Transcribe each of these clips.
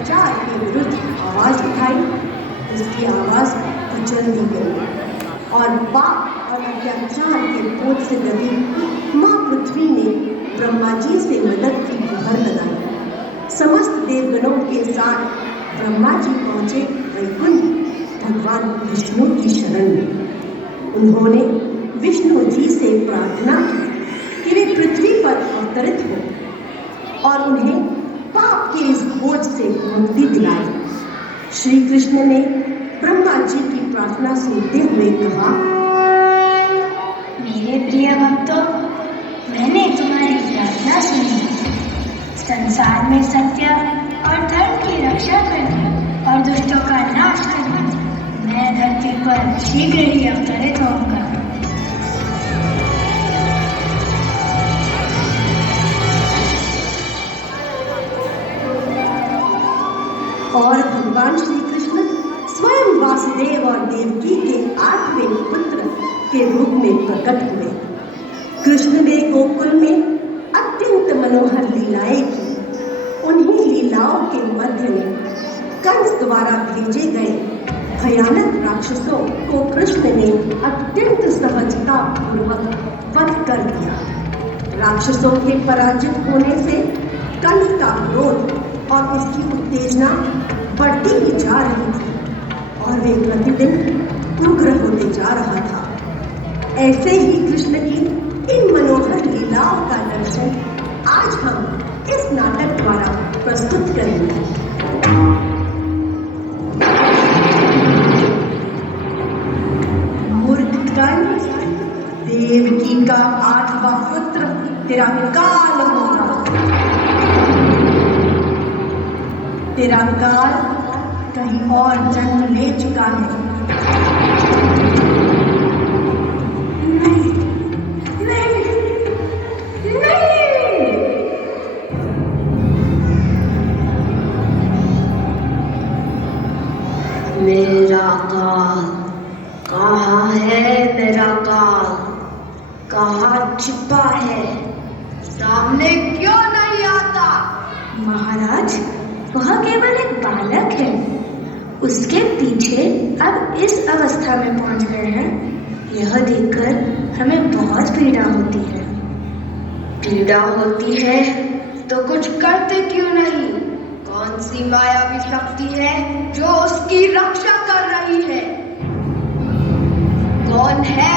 अत्याचार के विरुद्ध आवाज उठाई, उसकी आवाज कुचल दी गई और पाप और अत्याचार के बोझ से दबी माँ पृथ्वी ने ब्रह्मा जी से मदद की गुहार लगाई। समस्त देवगणों के साथ ब्रह्मा जी पहुंचे वैकुंठ भगवान विष्णु की शरण में। उन्होंने विष्णु जी से प्रार्थना की कि वे पृथ्वी पर अवतरित हो और उन्हें पाप के इस बोझ से मुक्ति दिलाए। श्री कृष्ण ने ब्रह्मा जी की प्रार्थना सुनते हुए कहा, मेरे प्रिय भक्तों, मैंने तुम्हारी प्रार्थना सुनी। संसार में सत्य और धर्म की रक्षा करने और दुष्टों का नाश करने मैं धरती पर शीघ्र ही अवतरित होऊंगा। और भगवान श्री कृष्ण स्वयं वासुदेव और देवकी के 8वें पुत्र के रूप में प्रकट हुए। कृष्ण ने गोकुल में अत्यंत मनोहर लीलाएं की। उन्हीं लीलाओं के मध्य में कंस द्वारा भेजे गए भयानक राक्षसों को कृष्ण ने अत्यंत सहजता पूर्वक वध कर दिया। राक्षसों के पराजित होने से कंस का क्रोध और उसकी उत्तेजना बढ़ती ही जा रही थी और वे प्रतिदिन उग्र होते जा रहा था। ऐसे ही कृष्ण की इन मनोहर लीलाओं का दर्शन आज हम इस नाटक द्वारा प्रस्तुत करेंगे। मूर्ख कंस, देवकी का 8वां पुत्र तेरा काल होगा। तेरा काल कहीं और जन्म ले चुका है। नहीं, नहीं, नहीं। मेरा काल कहाँ है? मेरा काल कहाँ छिपा है? सामने क्यों नहीं आता? महाराज, वह केवल एक बालक है। उसके पीछे अब इस अवस्था में पहुंच गए हैं, यह देखकर हमें बहुत पीड़ा होती है। पीड़ा होती है तो कुछ करते क्यों नहीं? कौन सी मायावी शक्ति है जो उसकी रक्षा कर रही है? कौन है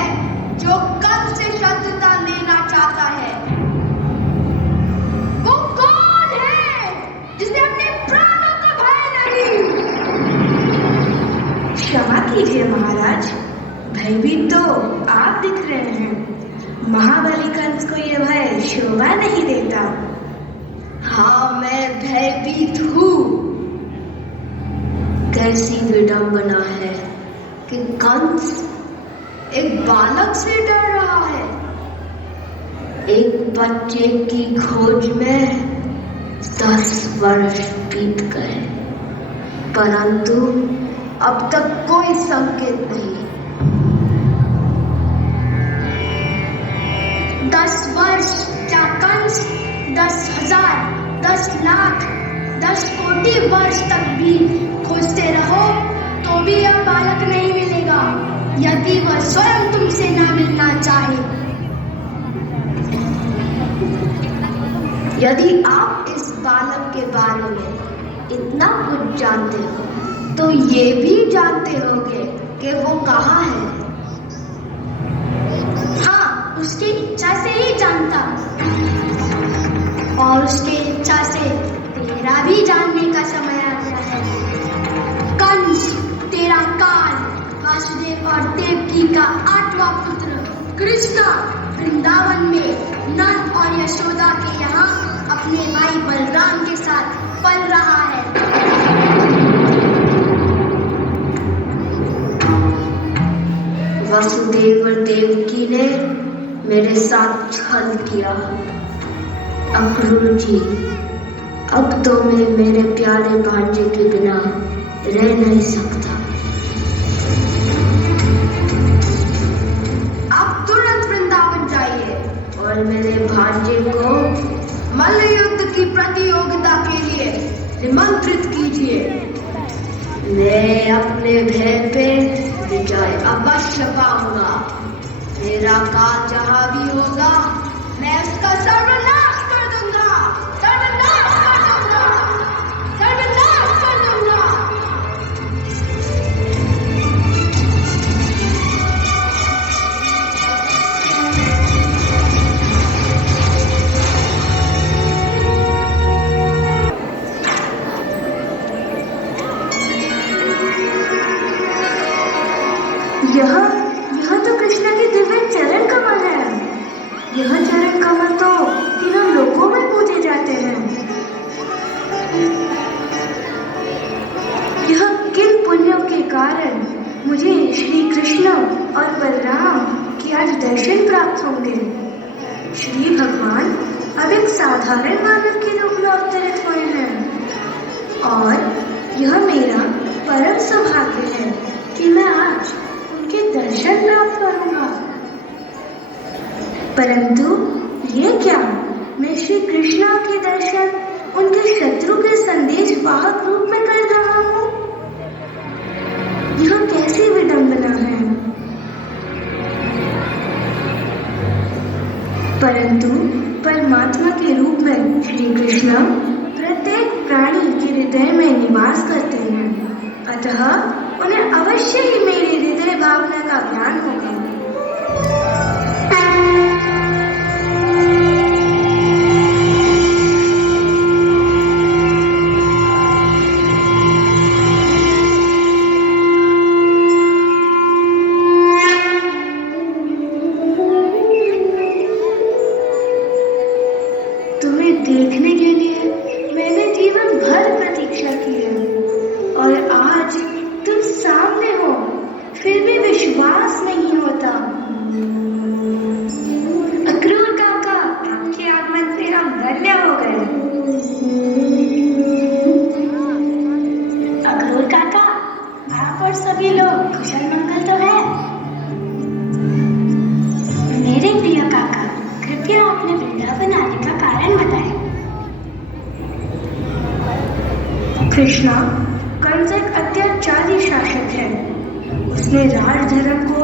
जो कंस से शत्रुता लेना चाहता है? वो कौन है जिसे अपने प्राणों का भय नहीं? क्षमा कीजिए महाराज, भयभीत तो आप दिख रहे हैं। महाबली कंस को यह भय शोभा नहीं देता। हाँ, मैं भयभीत हूँ। कैसी विडंबना है कि कंस एक बालक से डर रहा है। एक बच्चे की खोज में 10 वर्ष बीत गए, परंतु अब तक कोई संकेत नहीं। 10 वर्ष? क्या कंस 10,000, 10 लाख, 10 कोटि वर्ष तक भी खोजते रहो तो भी यह बालक नहीं मिलेगा, यदि वह स्वयं तुमसे ना मिलना चाहे। यदि आप इस बालक के बारे में इतना कुछ जानते हो तो ये भी जानते होंगे कि वो कहाँ है। हाँ, उसकी इच्छा से ही जानता और उसकी इच्छा से तेरा भी जानने का समय आ गया है। कंस, तेरा काल वासुदेव और देवकी का 8वां पुत्र कृष्ण वृंदावन में नंद और यशोदा के यहाँ अपने भाई बलराम के साथ पल रहा है। वसुदेव और देवकी ने मेरे साथ छल किया। अक्रूर जी, अब तो मैं मेरे प्यारे भांजे के बिना रह नहीं सकता। आप तुरंत वृंदावन जाइए और मेरे भांजे को मल्ल युद्ध की प्रतियोगिता के लिए निमंत्रित कीजिए। मैं अपने भय पे विजय अवश्य पाऊंगा। मेरा काल जहां भी होगा, मैं उसका सर्वनाश कर दूंगा, सर्वनाश कर दूंगा, सर्वनाश कर दूंगा। यह तो कृष्ण की दिव्य चरण कमल है। यह चरण कमल तो तीनों लोकों में पूजे जाते हैं। यह किन पुण्यों के कारण मुझे श्री कृष्ण और बलराम के आज दर्शन प्राप्त होंगे। श्री भगवान अब एक साधारण मानव के रूप में अवतरित हुए हैं और यह मेरा परम सौभाग्य है कि मैं आज उनके दर्शन प्राप्त करूंगा। परंतु ये क्या, मैं श्री कृष्ण के दर्शन उनके शत्रु के संदेश वाहक रूप में कर रहा हूँ। यह कैसी विडंबना है। परंतु परमात्मा के रूप में श्री कृष्ण प्रत्येक प्राणी के हृदय में निवास करते हैं, अतः उन्हें अवश्य ही मेरी हृदय भावना का ज्ञान होगा। तुम्हें देखने के लिए मैंने जीवन भर प्रतीक्षा की है और आज तुम सामने हो, फिर भी विश्वास नहीं होता। अक्रूर काका, आपके आगमन से हम धन्य हो गए। अक्रूर काका, आप और सभी लोग कुशल मंगल तो है? मेरे प्रिय काका, कृपया अपने वृंदावन आने का कारण बताएं। कृष्णा, कंस एक अत्याचारी शासक है। उसने राज धर्म को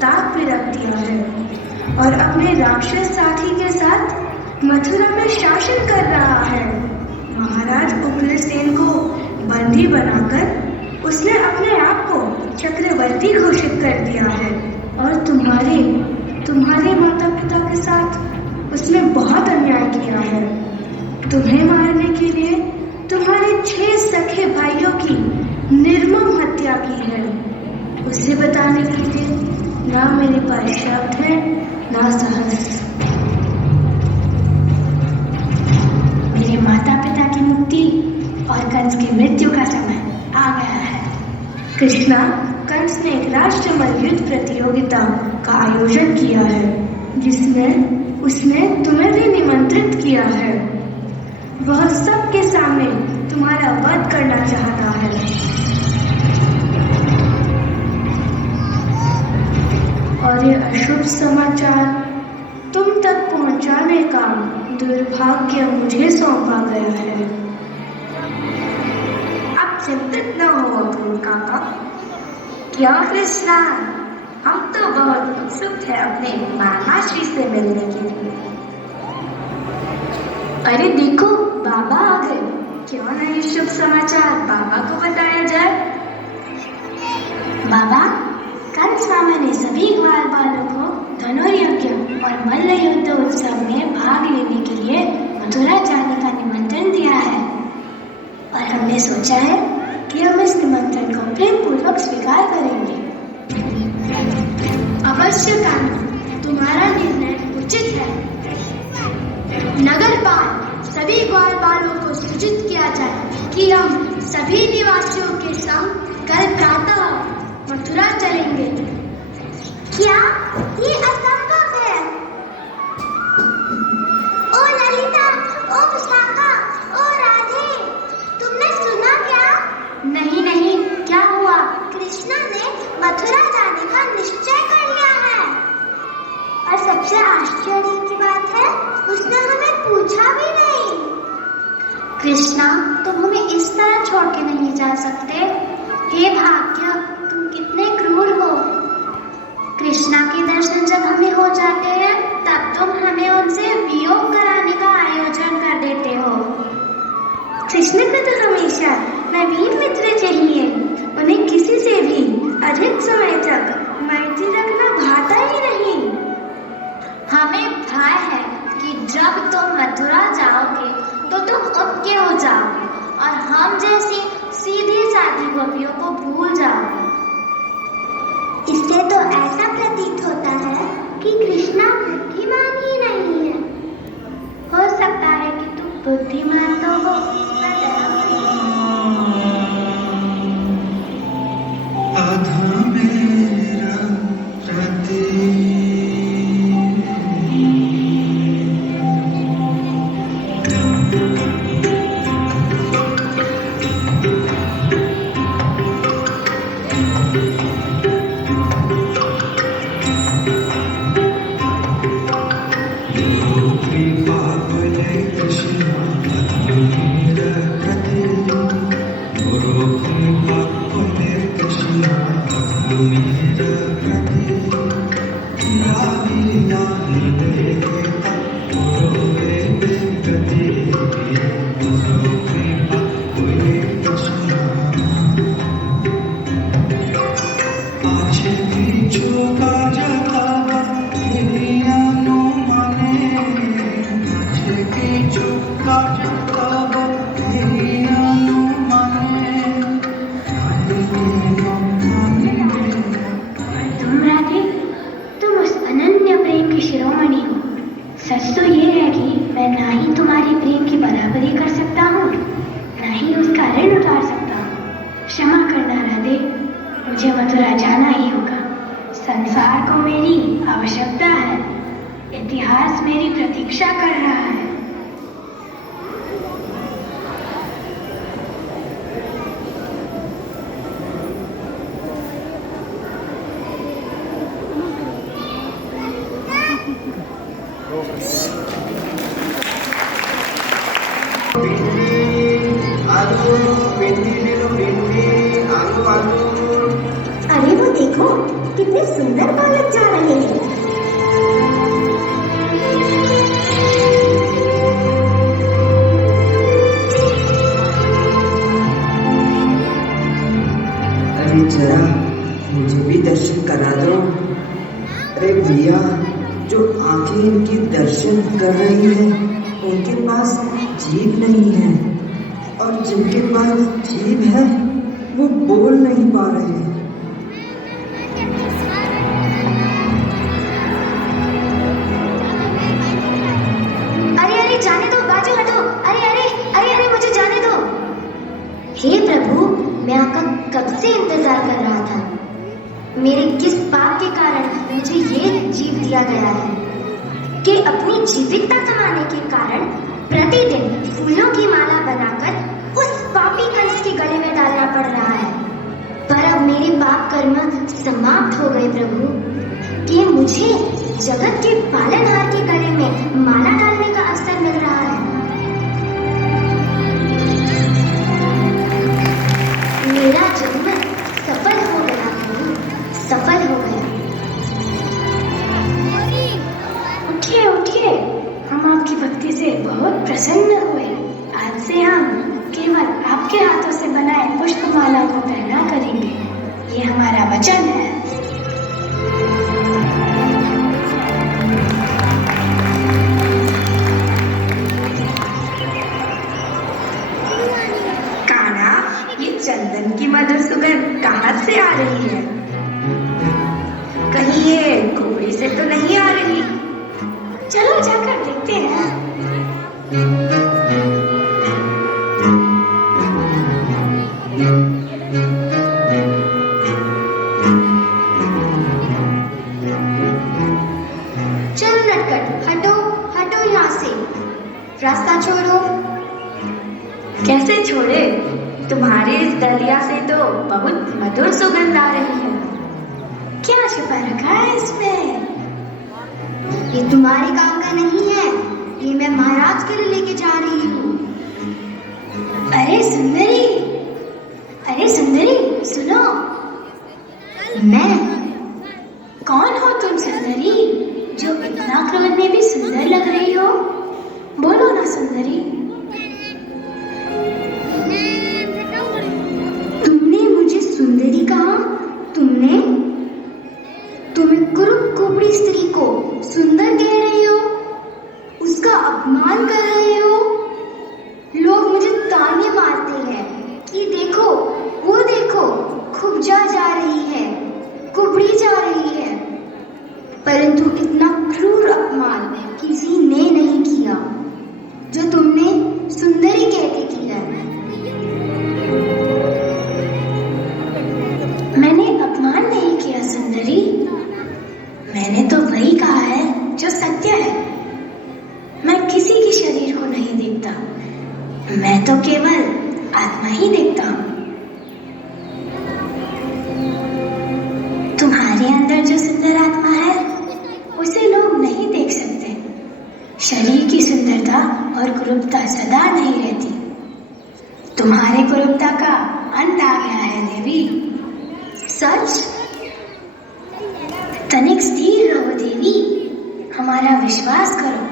ताक पे रख दिया है और अपने राक्षस साथी के साथ मथुरा में शासन कर रहा है। महाराज उग्रसेन को बंदी बनाकर उसने अपने आप को चक्रवर्ती घोषित कर दिया है और तुम्हारे माता पिता के साथ उसने बहुत अन्याय किया है। तुम्हें मारने के लिए तुम्हारे 6 सखे भाइयों की निर्मम हत्या की है। उसे बताने के लिए ना मेरे पास शब्द है ना साहस। मेरे माता पिता की मुक्ति और कंस की मृत्यु का समय आ गया है। कृष्णा, कंस ने एक राष्ट्रमय युद्ध प्रतियोगिता का आयोजन किया है जिसमें उसने तुम्हें भी निमंत्रित किया है। वह सबके सामने तुम्हारा वध करना चाहता है। और ये अशुभ समाचार तुम तक पहुंचाने का दुर्भाग्य मुझे सौंपा गया है। आप चिंतित न हो अक्रूर काका। क्या कृष्णा, हम तो बहुत उत्सुक हैं अपने मामाश्री से मिलने के लिए। अरे देखो, बाबा आ गए। क्यों ना ये शुभ समाचार बाबा को बताया जाए। बाबा, कंस मामा ने सभी ग्वाल बालों को धनुर्यज्ञ और मल्ल युद्ध उत्सव में भाग लेने के लिए मथुरा जाने का निमंत्रण दिया है और हमने सोचा है कि हम इस निमंत्रण को प्रेम पूर्वक स्वीकार करेंगे। अवश्य कान्हा, तुम्हारा निर्णय उचित है। नगरपाल सभी ग्वाल बालों को सूचित किया जाए कि हम सभी निवासियों के संग कल प्रातः मथुरा चलेंगे। क्या ये असंभव है? ओ ललिता, ओ विशाखा, ओ राधे, तुमने सुना क्या? नहीं, क्या हुआ? कृष्णा ने मथुरा जाने का निश्चय कर लिया है और सबसे आश्चर्य की बात है, उसने हमें पूछा भी नहीं। कृष्णा, तुम हमें इस तरह छोड़ के नहीं जा सकते। हे भाग्य, तुम कितने क्रूर हो। कृष्णा के दर्शन जब हमें हो जाते हैं तब तुम हमें उनसे वियोग कराने का आयोजन कर देते हो। कृष्ण को तो हमेशा नवीन मित्र चाहिए। उन्हें किसी से भी अधिक समय तक मैत्री रखना भाता ही नहीं। हमें भय है कि जब तुम मथुरा जाओगे तो तुम उनके हो जाओगे और हम जैसी सीधी सादी गोपियों को भूल जाओगे। इससे तो ऐसा प्रतीत होता है कि कृष्णा बुद्धिमान ही नहीं है। हो सकता है कि तुम बुद्धिमान तो हो, मुझे मथुरा जाना ही होगा। संसार को मेरी आवश्यकता है। इतिहास मेरी प्रतीक्षा कर रहा है। अरे वो देखो, कितने सुंदर बालक जा रहे हैं। अरे जरा मुझे भी दर्शन करा दो। अरे भैया, जो आंखें इनकी दर्शन कर रही है उनके पास जीभ नहीं है, और जिनके पास जीभ है वो बोल नहीं पा रहे। अरे अरे जाने दो, बाजू हटो। अरे अरे अरे अरे मुझे जाने दो। हे प्रभु, मैं आपका कब से इंतजार कर रहा था। मेरे किस पाप के कारण मुझे ये जीव दिया गया है कि अपनी जीविकता कमाने के कारण प्रतिदिन फूलों की माला बनाकर उस पापी कंस के गले में डालना पड़ रहा है। पर अब मेरे पाप कर्म समाप्त हो गए प्रभु, कि मुझे जगत के पालनहार के गले में माला डालने का अवसर मिल रहा है। मेरा जन्म सफल हो गया प्रभु, सफल हो गया। उठिए उठिए, हम आपकी भक्ति से बहुत प्रसन्न हुए। आज से हम केवल आपके हाथों से बनाए पुष्पमाला को पहना करेंगे, ये हमारा वचन है। कान्हा, ये चंदन की मधुर सुगंध कहाँ से आ रही है? कहीं ये घोड़े से तो नहीं आ रही? चलो जाकर देखते हैं। चल नटखट, हटो हटो यहाँ से, रास्ता छोड़ो। कैसे छोड़े? तुम्हारे इस दलिया से तो बहुत मधुर सुगंध आ रही है। क्या छुपा रखा है इसमें? ये तुम्हारे काम का नहीं है, ये मैं महाराज के लिए लेके जा रही हूँ। केवल आत्मा ही देखता हूँ। तुम्हारे अंदर जो सुंदर आत्मा है उसे लोग नहीं देख सकते। शरीर की सुंदरता और कुरूपता सदा नहीं रहती। तुम्हारे कुरूपता का अंत आ गया है देवी। सच? तनिक स्थिर रहो देवी, हमारा विश्वास करो।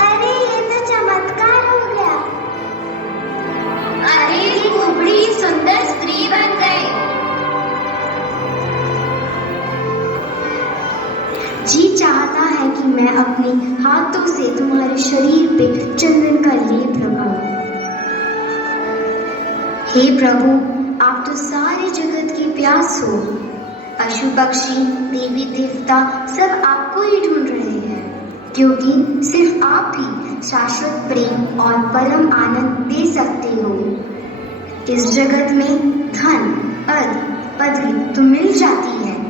अरे ये तो चमत्कार हो गया। अरे वो बड़ी सुंदर स्त्री बन गई। जी चाहता है कि मैं अपने हाथों से तुम्हारे शरीर पे चंदन का लेप लगाऊं। हे प्रभु, आप तो सारे जगत की प्यास हो। पशु पक्षी देवी देवता सब आपको ही ढूंढ रहे हैं, क्योंकि सिर्फ आप ही शाश्वत प्रेम और परम आनंद दे सकते हो। इस जगत में धन पद पदवी तो मिल जाती है,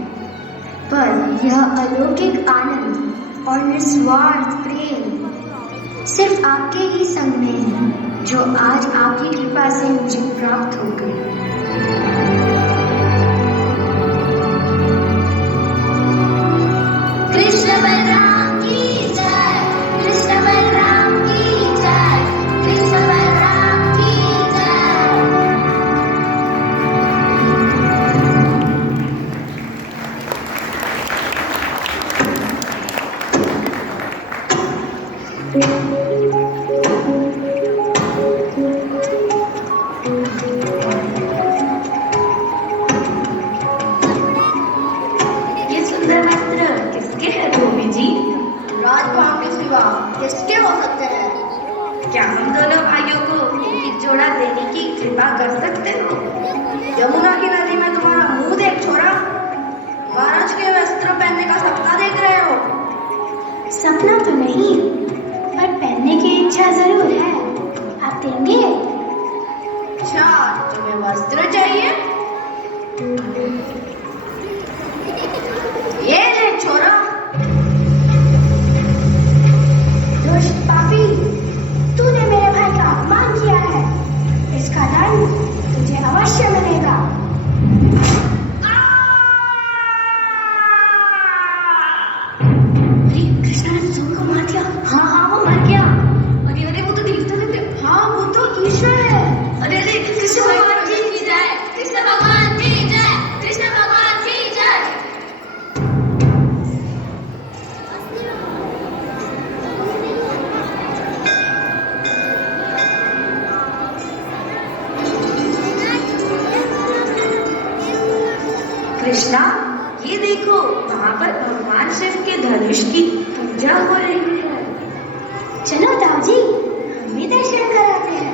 पर यह अलौकिक आनंद और निस्वार्थ प्रेम सिर्फ आपके ही संग में है, जो आज आपकी कृपा से मुझे प्राप्त हो गई। कृष्ण बलराम की जय, कृष्ण बलराम की जय, कृष्ण बलराम की जय। ये सुंदर वस्त्र किसके हैं धोबी जी? राजभाव के सिवा किसके हो सकते हैं? क्या हम दोनों भाइयों को एक जोड़ा देने की कृपा कर सकते हो? यमुना की नदी में तुम्हारा मुंह देख छोरा। महाराज के वस्त्र पहनने का सपना देख रहे हो? सपना तो नहीं, पर पहनने की इच्छा जरूर है। आप देंगे? अच्छा, तुम्हें वस्त्र चाहिए? ये ले छोरा। दुष्ट पापी, तूने मेरे भाई का अपमान किया है। इसका दंड तुझे अवश्य मिलेगा। अरे कृष्णा ने सोम को मार दिया। हाँ हाँ, वो मर गया। अरे अरे, वो तो देवता थे। हाँ, वो तो ईश्वर है। अरे अरे, कृष्ण भगवान की जय, कृष्ण भगवान की जय, कृष्ण भगवान की जय। कृष्णा, ये देखो, वहाँ पर भगवान शिव के धनुष की पूजा हो रही है। चलो ताऊ जी, हम भी दर्शन कराते हैं।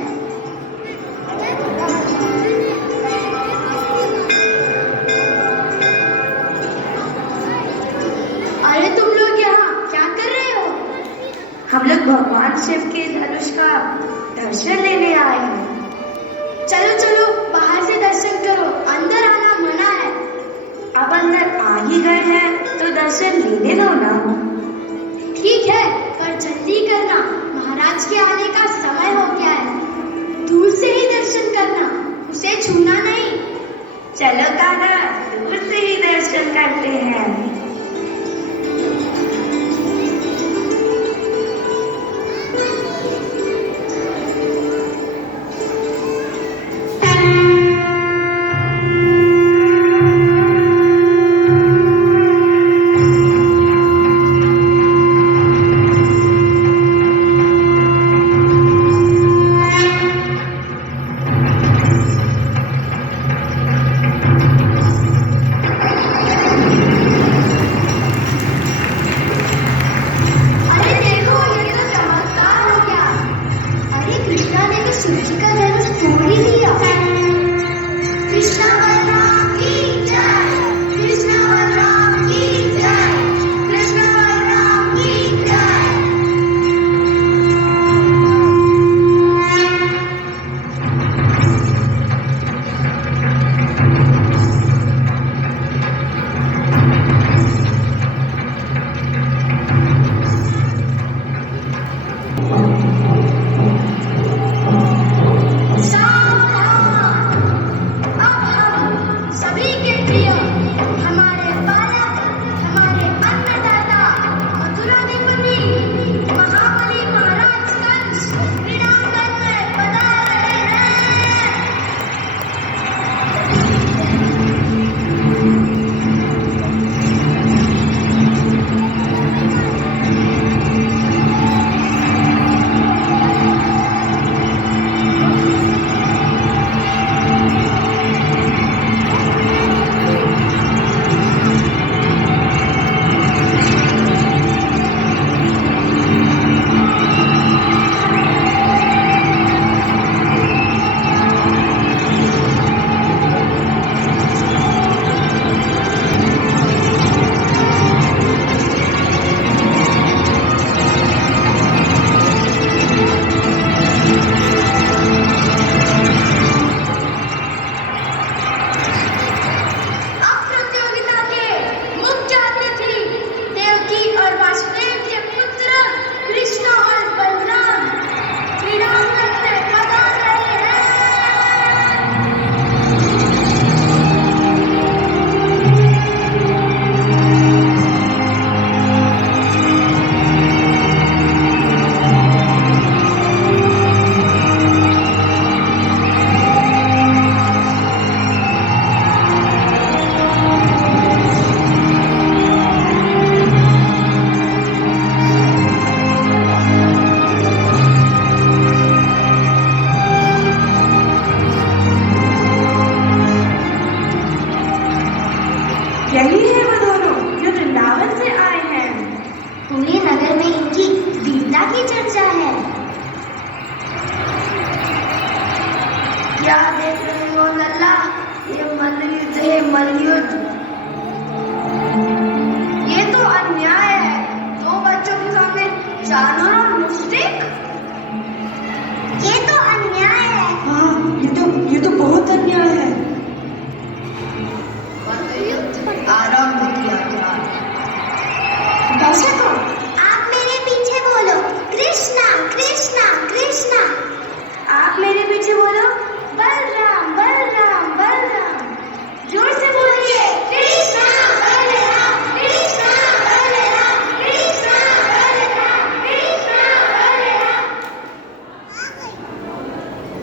अरे तुम लोग यहाँ क्या कर रहे हो? हम लोग भगवान शिव के धनुष का दर्शन लेने आए हैं। चलो चलो, बाहर से दर्शन करो, अंदर आना मना है। अब अंदर आ ही गए हैं तो दर्शन लेने दो ना। ठीक है, पर जल्दी करना, महाराज के आने का समय हो गया है। दूर से ही दर्शन करना, उसे छूना नहीं। चलो कान्हा, दूर से ही दर्शन करते हैं। क्या देख रहे हो लल्ला? ये मल्लयुद्ध है, मल्लयुद्ध। ये तो अन्याय है, दो बच्चों के सामने जानवर और मुश्रिक। ये तो अन्याय है। हाँ, ये तो बहुत अन्याय है। मल्लयुद्ध आरंभ किया जाए। दर्शकों, आप मेरे पीछे बोलो कृष्णा कृष्णा कृष्णा। आप मेरे पीछे बोलो बलराम बलराम बलराम। जोर से बोलिए कृष्णा बलराम कृष्णा बलराम कृष्णा बलराम कृष्णा बलराम।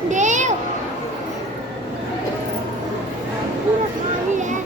देव पूरा खाली है।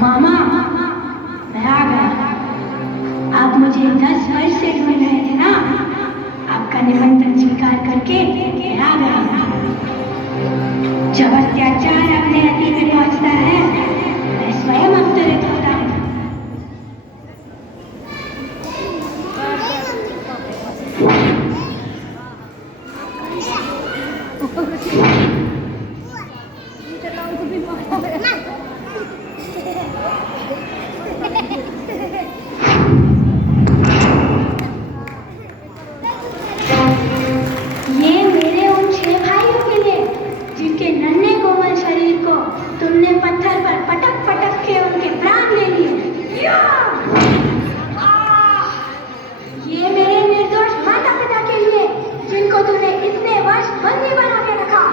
मामा, मैं आ गया। आप मुझे 10 वर्ष से ढूंढ रहे थे ना? आपका निमंत्रण स्वीकार करके मैं आ गया। जब अत्याचार अपने अति में पहुंचता है, मैं स्वयं अवतरित होता हूँ। ये मेरे उन 6 भाइयों के लिए जिनके नन्हे कोमल शरीर को तुमने पत्थर पर पटक पटक के उनके प्राण ले लिए। या! आह! ये मेरे निर्दोष माता पिता के लिए जिनको तूने इतने वर्ष बंदी बना के रखा।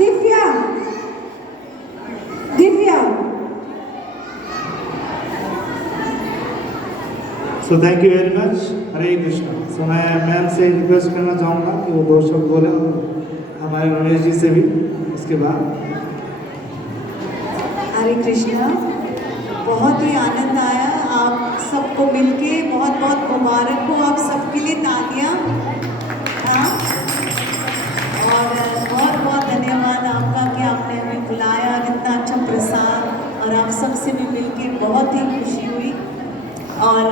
Divya, Divya. So thank you very much. Hare Krishna. So मैं मैम से रिक्वेस्ट करना चाहूँगा कि वो 2 शब्द बोले हमारे रमेश जी से भी उसके बाद। हरे कृष्णा। बहुत ही आनंद आया आप सबको मिलके। बहुत बहुत मुबारक हो आप सबके लिए, तालियां। हाँ, और बहुत बहुत धन्यवाद आपका कि आपने हमें बुलाया, इतना अच्छा प्रसाद, और आप सबसे भी मिलके बहुत ही खुशी हुई। और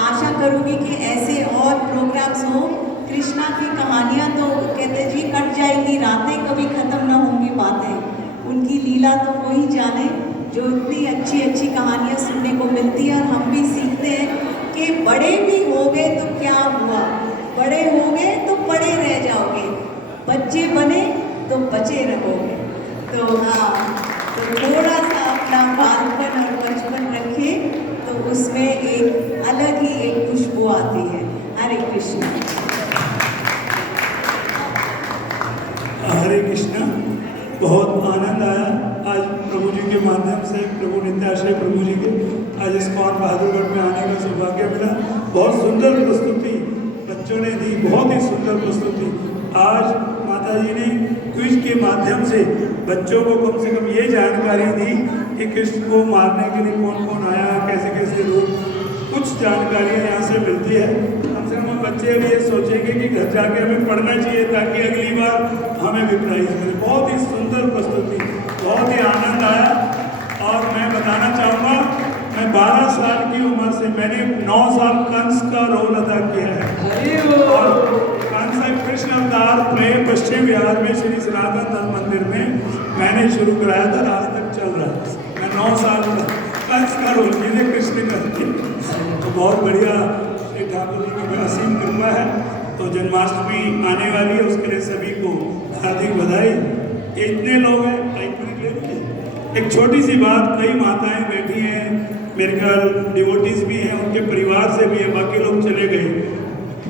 आशा करूँगी कि ऐसे और प्रोग्राम्स हो। कृष्णा की कहानियाँ तो कहते जी कट जाएंगी, रातें कभी ख़त्म ना होंगी बातें। उनकी लीला तो वही जाने, जो इतनी अच्छी अच्छी कहानियाँ सुनने को मिलती है। और हम भी सीखते हैं कि बड़े भी हो गए तो क्या हुआ, बड़े हो गए तो पड़े रह जाओगे, बच्चे बने तो बचे रहोगे। तो हाँ, तो थोड़ा सा अपना बालपन और बचपन रखें तो उसमें एक अलग ही एक खुशबू आती है। हरे कृष्ण। हरे कृष्णा। बहुत आनंद आया आज प्रभु जी के माध्यम से, प्रभु नित्याश्रय प्रभु जी के आज इस्कॉन बहादुरगढ़ में आने का सौभाग्य मिला। बहुत सुंदर प्रस्तुति बच्चों ने दी, बहुत ही सुंदर प्रस्तुति। आज माता जी ने क्विज के माध्यम से बच्चों को कम से कम ये जानकारी दी कि कृष्ण को मारने के लिए कौन कौन आया, कैसे कैसे लोग, कुछ जानकारियाँ यहाँ से मिलती है। कम से कम बच्चे भी ये सोचेंगे कि घर जाके हमें पढ़ना चाहिए ताकि अगली बार हमें भी प्राइज मिले। बहुत ही सुंदर प्रस्तुति, बहुत ही आनंद आया। और मैं बताना चाहूँगा, मैं 12 साल की उम्र से मैंने 9 साल कंस का रोल अदा किया है। और कंस कृष्ण अवतार प्रेम पश्चिम बिहार में श्री सनातन धर्म मंदिर में मैंने शुरू कराया था, आज तक चल रहा है। मैं 9 साल का कंस का रोल मैंने कृष्ण का किया। तो बहुत बढ़िया, श्री ठाकुर जी की असीम कृपा है। तो जन्माष्टमी आने वाली है, उसके लिए सभी को हार्दिक बधाई। ये इतने लोग हैं, एक छोटी सी बात, कई माताएं बैठी हैं, मेरे ख्याल डिवोटीज भी हैं, उनके परिवार से भी है, बाकी लोग चले गए।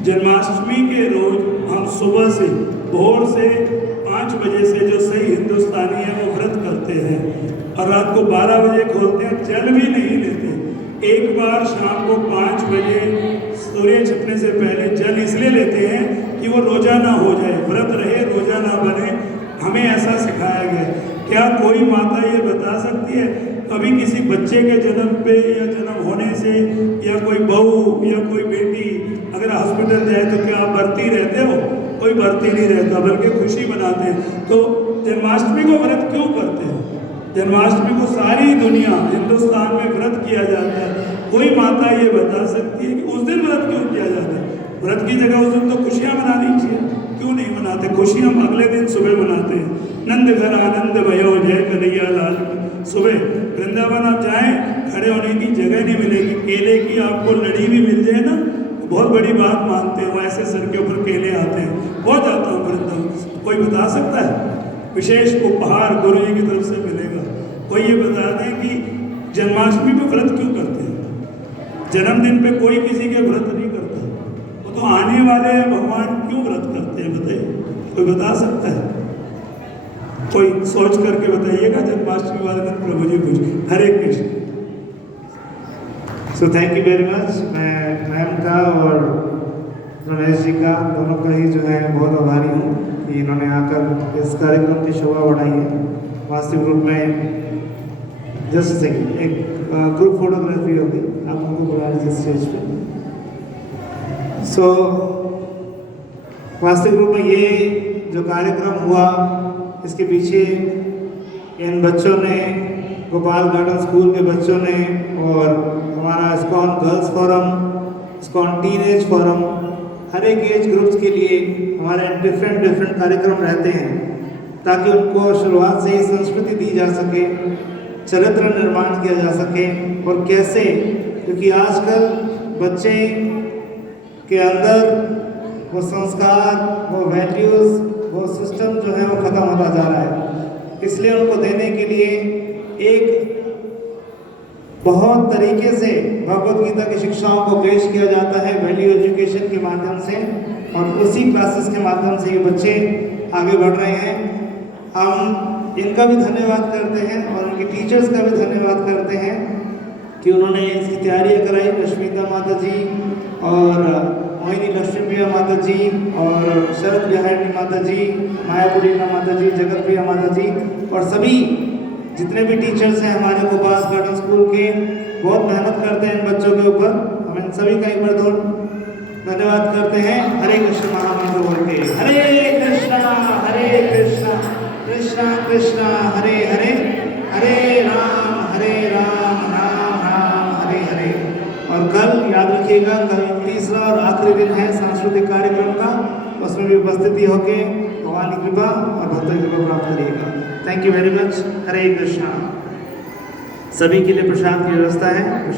जन्माष्टमी के रोज हम सुबह से भोर से 5 बजे से जो सही हिंदुस्तानी है वो व्रत करते हैं और रात को 12 बजे खोलते हैं, जल भी नहीं लेते। एक बार शाम को 5 बजे सूर्य छिपने से पहले जल इसलिए लेते हैं कि वो रोजा ना हो जाए, व्रत रहे, रोजा ना बने। हमें ऐसा सिखाया गया। क्या कोई माता ये बता सकती है कभी किसी बच्चे के जन्म पे या जन्म होने से, या कोई बहू या कोई बेटी अगर हॉस्पिटल जाए तो क्या आप भर्ती रहते हो? कोई भर्ती नहीं रहता, बल्कि खुशी मनाते हैं। तो जन्माष्टमी को व्रत क्यों करते हैं? जन्माष्टमी को सारी दुनिया हिंदुस्तान में व्रत किया जाता है। कोई माता ये बता सकती है कि उस दिन व्रत क्यों किया जाता है? व्रत की जगह उस दिन तो खुशियाँ मनानी चाहिए, क्यों नहीं मनाते? खुशी हम अगले दिन सुबह मनाते हैं। नंद घर आनंद भयो जय कन्हैया लाल। सुबह वृंदावन आप जाएं, खड़े होने की जगह नहीं मिलेगी। केले की आपको लड़ी भी मिल जाए ना, बहुत बड़ी बात मानते हो, ऐसे सर के ऊपर केले आते हैं। बहुत जाता हूँ वृंदावन। कोई बता सकता है? विशेष उपहार गुरु जी की तरफ से मिलेगा। कोई ये बता दें कि जन्माष्टमी पे व्रत क्यों करते हैं? जन्मदिन पे कोई किसी के व्रत नहीं करता, वो तो आने वाले भगवान क्यों व्रत करते हैं? बताइए, कोई बता सकता है? कोई सोच करके बताइएगा। जन्माष्टमी वाले दिन प्रभु जी कुछ। Hare Krishna. So thank you very much. मैं मैम का और रमेश जी का, दोनों का ही जो है बहुत आभारी हूँ कि इन्होंने आकर इस कार्यक्रम की शोभा बढ़ाई है। वास्तविक रूप में जस्ट सेकेंड एक ग्रुप फोटोग्राफी होगी, आप उनको बुला लीजिए स्टेज पे। सो वास्तविक रूप में ये जो कार्यक्रम हुआ, इसके पीछे इन बच्चों ने, गोपाल गार्डन स्कूल के बच्चों ने और हमारा ISKCON girls forum, ISKCON teenage forum, हर एक एज ग्रुप्स के लिए हमारे डिफरेंट कार्यक्रम रहते हैं ताकि उनको शुरुआत से ही संस्कृति दी जा सके, चरित्र निर्माण किया जा सके। और कैसे, क्योंकि आजकल बच्चे के अंदर वो संस्कार, वो वैल्यूज़, वो सिस्टम जो है वो ख़त्म होता जा रहा है। इसलिए उनको देने के लिए एक बहुत तरीके से भगवद गीता की शिक्षाओं को पेश किया जाता है वैल्यू एजुकेशन के माध्यम से, और उसी क्लासेस के माध्यम से ये बच्चे आगे बढ़ रहे हैं। हम इनका भी धन्यवाद करते हैं और उनके टीचर्स का भी धन्यवाद करते हैं कि उन्होंने इसकी तैयारियाँ कराई। रश्मिता माता जी और मोहिनी लक्ष्मीप्रिया माता जी और शरद बिहारी माता जी, मायापुरी माता जी, जगत प्रिया माता जी और सभी जितने भी टीचर्स हैं हमारे गोपाल गार्डन स्कूल के, बहुत मेहनत करते हैं इन बच्चों के ऊपर। हम इन सभी का एक बार धन्यवाद करते हैं। हरे कृष्ण महामंत्र बोल के हरे कृष्णा कृष्णा कृष्णा हरे हरे, हरे राम राम राम हरे हरे। और कल याद रखिएगा, कल तीसरा और आखिरी दिन है सांस्कृतिक कार्यक्रम का, उसमें भी उपस्थिति होके भगवान की कृपा और भक्तों की कृपा प्राप्त करिएगा। Thank you very much. Hare Krishna. सभी के लिए प्रसाद की व्यवस्था है।